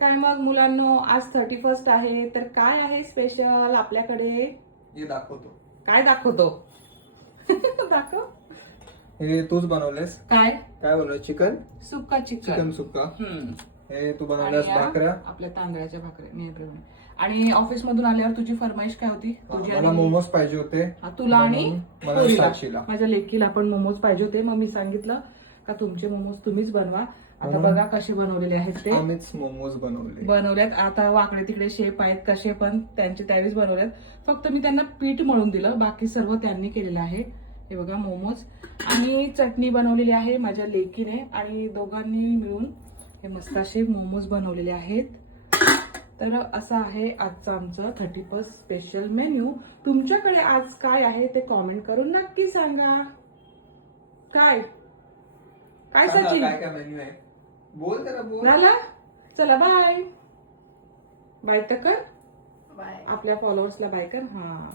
काय मग मुलांनो, आज 31 आहे, तर काय आहे स्पेशल आपल्याकडे? हे दाखवतो. काय दाखवतो? दाखव. हे तूच बनवलेस. काय काय बनवलं? चिकन सुक्का चिकन सुक्का. हम्म. हे तू बनवल्यास आणि या भाकऱ्या. आपल्या तांदळाच्या भाकऱ्या नेहमीप्रमाणे. आणि ऑफिस मधून आल्यावर तुझी फरमाईश काय होती? तुझी मला मोमोज पाहिजे होते. तुला आणि मला पोरीला. साक्षीला. माझ्या लेकीला पण मोमोज पाहिजे होते. मग मी सांगितलं का तुमचे मोमोज तुम्हीच बनवा. आता बघा कसे बनवलेले आहेत ते. आम्हीच मोमोज बनवल्यात. आता वाकडे तिकडे शेप आहेत कसे पण त्यांचे त्यावेळेस बनवल्यात. फक्त मी त्यांना पीठ मळून दिलं, बाकी सर्व त्यांनी केलेलं आहे. हे बघा मोमोज. आणि चटणी बनवलेली आहे माझ्या लेकीने, आणि दोघांनी मिळून हे मस्त असे मोमोज बनवलेले आहेत. तर असं आहे आजचं आमचं 31 स्पेशल मेन्यू. तुमच्याकडे आज काय आहे ते कॉमेंट करून नक्की सांगा. काय काय सचिन? काय काय मेन्यू आहे? बोल जरा बोल. झाला. चला बाय. बाय तर कर. बाय. आपल्या फॉलोअर्सला बाय कर. हा.